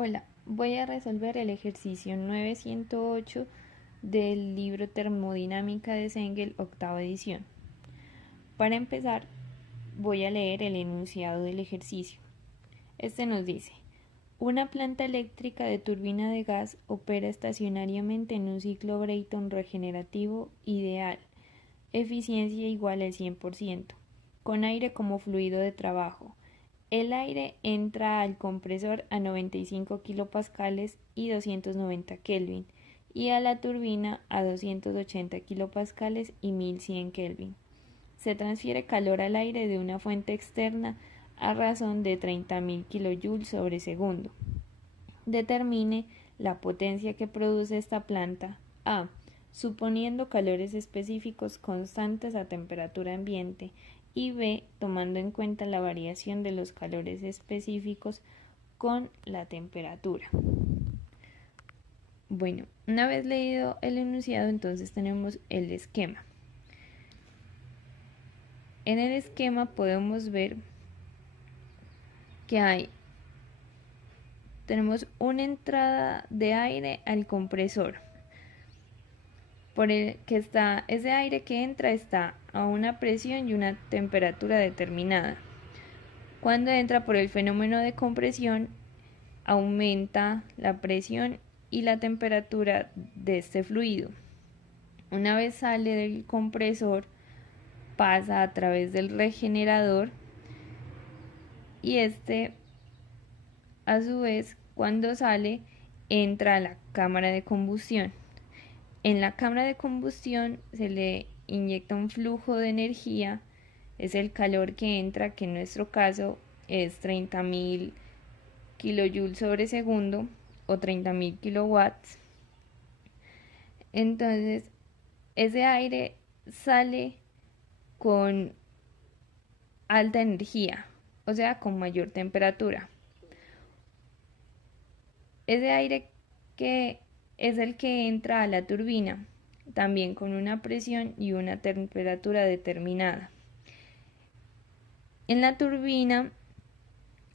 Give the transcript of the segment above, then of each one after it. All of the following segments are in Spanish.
Hola, voy a resolver el ejercicio 908 del libro Termodinámica de Engel, octava edición. Para empezar, voy a leer el enunciado del ejercicio. Este nos dice: una planta eléctrica de turbina de gas opera estacionariamente en un ciclo Brayton regenerativo ideal, eficiencia igual al 100%, con aire como fluido de trabajo. El aire entra al compresor a 95 kilopascales y 290 Kelvin y a la turbina a 280 kilopascales y 1100 Kelvin. Se transfiere calor al aire de una fuente externa a razón de 30.000 kilojoules sobre segundo. Determine la potencia que produce esta planta A, suponiendo calores específicos constantes a temperatura ambiente, y B, tomando en cuenta la variación de los calores específicos con la temperatura. Bueno, una vez leído el enunciado, entonces tenemos el esquema. En el esquema podemos ver que tenemos una entrada de aire al compresor. Ese aire que entra está a una presión y una temperatura determinada. Cuando entra por el fenómeno de compresión, aumenta la presión y la temperatura de este fluido. Una vez sale del compresor, pasa a través del regenerador y a su vez, cuando sale, entra a la cámara de combustión. En la cámara de combustión se le inyecta un flujo de energía, es el calor que entra, que en nuestro caso es 30.000 kilojoules sobre segundo o 30.000 kilowatts. Entonces, ese aire sale con alta energía, o sea, con mayor temperatura. Ese aire que es el que entra a la turbina, también con una presión y una temperatura determinada. En la turbina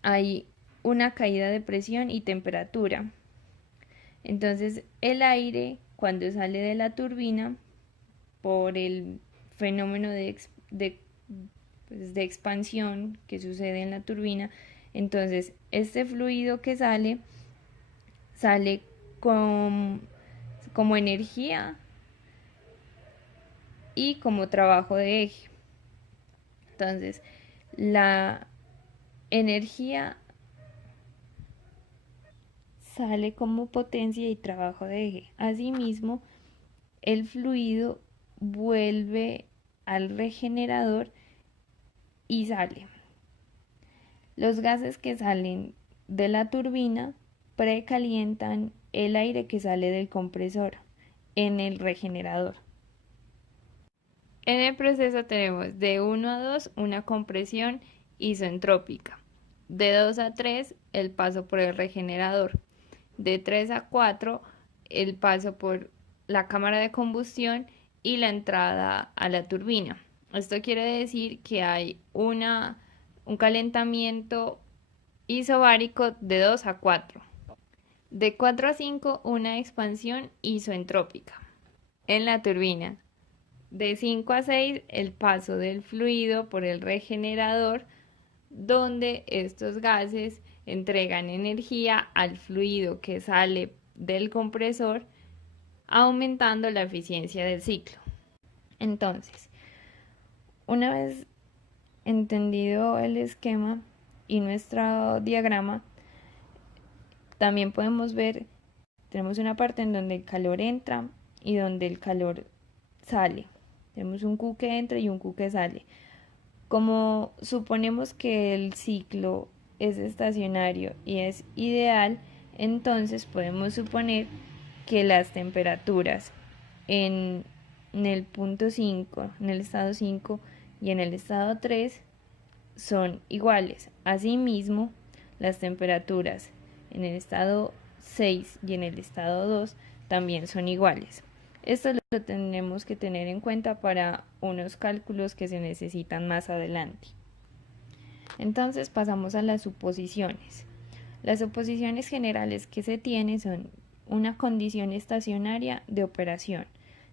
hay una caída de presión y temperatura. Entonces el aire, cuando sale de la turbina, por el fenómeno de expansión que sucede en la turbina, entonces este fluido que sale como energía y como trabajo de eje. Entonces, la energía sale como potencia y trabajo de eje. Asimismo, el fluido vuelve al regenerador y sale. Los gases que salen de la turbina precalientan el aire que sale del compresor en el regenerador. En el proceso tenemos de 1 a 2 una compresión isentrópica, de 2 a 3 el paso por el regenerador, de 3 a 4 el paso por la cámara de combustión y la entrada a la turbina. Esto quiere decir que hay un calentamiento isobárico de 2 a 4. De 4 a 5 una expansión isoentrópica. En la turbina, de 5 a 6 el paso del fluido por el regenerador, donde estos gases entregan energía al fluido que sale del compresor, aumentando la eficiencia del ciclo. Entonces, una vez entendido el esquema y nuestro diagrama, también podemos ver, tenemos una parte en donde el calor entra y donde el calor sale. Tenemos un Q que entra y un Q que sale. Como suponemos que el ciclo es estacionario y es ideal, entonces podemos suponer que las temperaturas en el punto 5, en el estado 5 y en el estado 3 son iguales. Asimismo, las temperaturas en el estado 6 y en el estado 2 también son iguales. Esto lo tenemos que tener en cuenta para unos cálculos que se necesitan más adelante. Entonces pasamos a las suposiciones. Las suposiciones generales que se tienen son una condición estacionaria de operación.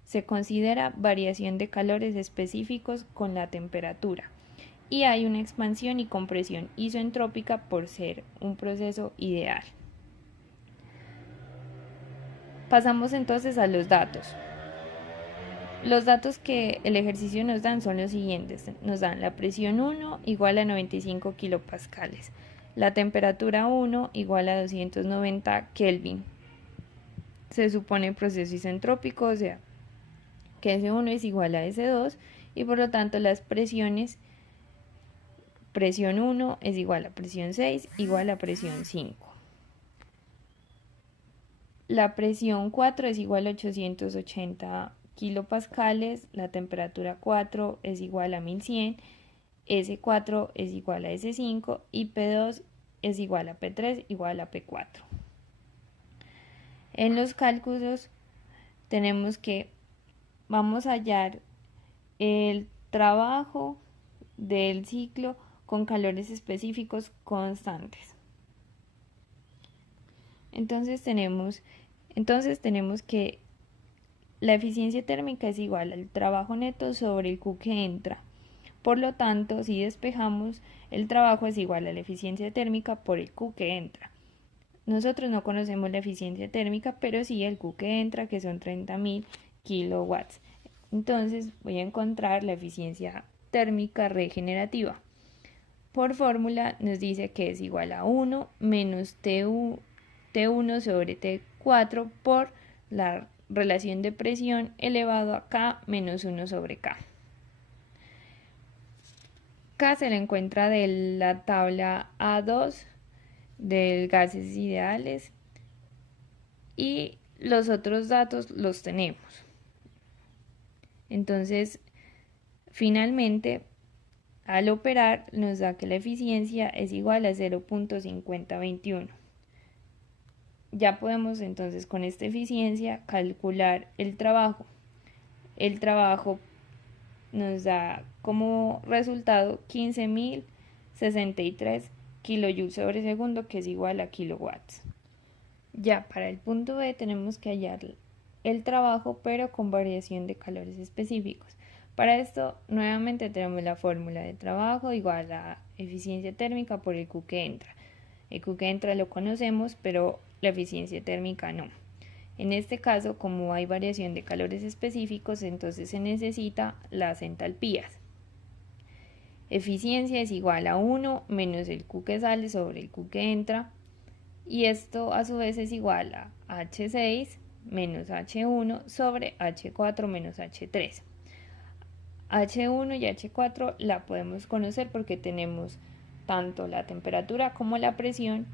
Se considera variación de calores específicos con la temperatura. Y hay una expansión y compresión isoentrópica por ser un proceso ideal. Pasamos entonces a los datos. Los datos que el ejercicio nos dan son los siguientes. Nos dan la presión 1 igual a 95 kilopascales, la temperatura 1 igual a 290 Kelvin. Se supone proceso isentrópico, o sea, que S1 es igual a S2 y por lo tanto las presiones, presión 1 es igual a presión 6 igual a presión 5. La presión 4 es igual a 880 kilopascales, la temperatura 4 es igual a 1100, S4 es igual a S5 y P2 es igual a P3 igual a P4. En los cálculos tenemos que vamos a hallar el trabajo del ciclo con calores específicos constantes. Entonces tenemos que la eficiencia térmica es igual al trabajo neto sobre el Q que entra. Por lo tanto, si despejamos, el trabajo es igual a la eficiencia térmica por el Q que entra. Nosotros no conocemos la eficiencia térmica, pero sí el Q que entra, que son 30.000 kilowatts. Entonces voy a encontrar la eficiencia térmica regenerativa. Por fórmula nos dice que es igual a 1 menos T1 sobre T4 por la relación de presión elevado a K menos 1 sobre K. K se la encuentra de la tabla A2 de gases ideales y los otros datos los tenemos. Entonces, finalmente, al operar nos da que la eficiencia es igual a 0.5021. Ya podemos entonces con esta eficiencia calcular el trabajo. El trabajo nos da como resultado 15.063 kilojoules sobre segundo, que es igual a kilowatts. Ya para el punto B tenemos que hallar el trabajo, pero con variación de calores específicos. Para esto, nuevamente tenemos la fórmula de trabajo igual a eficiencia térmica por el Q que entra. El Q que entra lo conocemos, pero la eficiencia térmica no. En este caso, como hay variación de calores específicos, entonces se necesita las entalpías. Eficiencia es igual a 1 menos el Q que sale sobre el Q que entra, y esto a su vez es igual a H6 menos H1 sobre H4 menos H3. H1 y H4 la podemos conocer porque tenemos tanto la temperatura como la presión,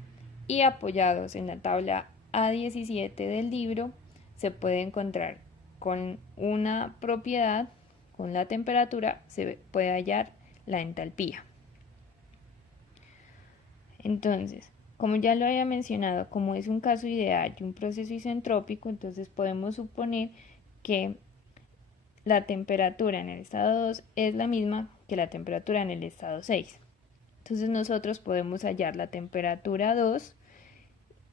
y apoyados en la tabla A17 del libro se puede encontrar con una propiedad, con la temperatura se puede hallar la entalpía. Entonces, como ya lo había mencionado, como es un caso ideal y un proceso isentrópico, entonces podemos suponer que la temperatura en el estado 2 es la misma que la temperatura en el estado 6. Entonces nosotros podemos hallar la temperatura 2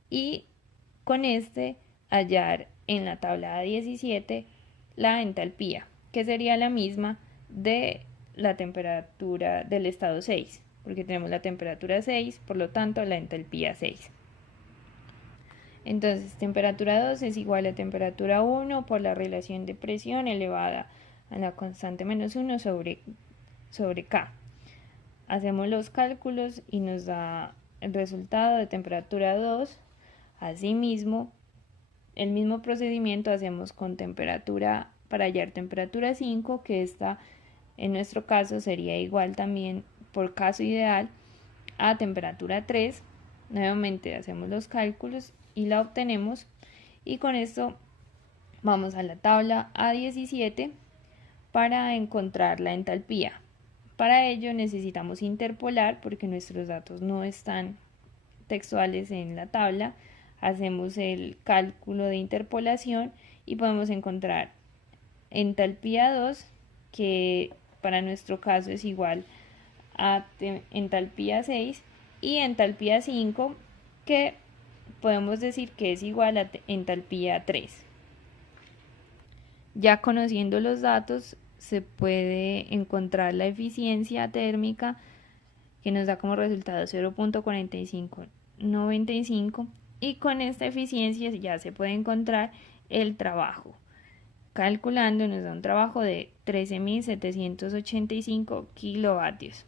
y con este hallar en la tabla A17 la entalpía, que sería la misma de la temperatura del estado 6, porque tenemos la temperatura 6, por lo tanto la entalpía 6. Entonces, temperatura 2 es igual a temperatura 1 por la relación de presión elevada a la constante menos 1 sobre K. Hacemos los cálculos y nos da el resultado de temperatura 2. Asimismo, el mismo procedimiento hacemos con temperatura para hallar temperatura 5, que esta en nuestro caso sería igual también por caso ideal a temperatura 3. Nuevamente hacemos los cálculos y la obtenemos, y con esto vamos a la tabla A17 para encontrar la entalpía. Para ello necesitamos interpolar porque nuestros datos no están textuales en la tabla. Hacemos el cálculo de interpolación y podemos encontrar entalpía 2, que para nuestro caso es igual a entalpía 6, y entalpía 5, que podemos decir que es igual a entalpía 3. Ya conociendo los datos, se puede encontrar la eficiencia térmica que nos da como resultado 0.4595 y con esta eficiencia ya se puede encontrar el trabajo. Calculando nos da un trabajo de 13.785 kilovatios.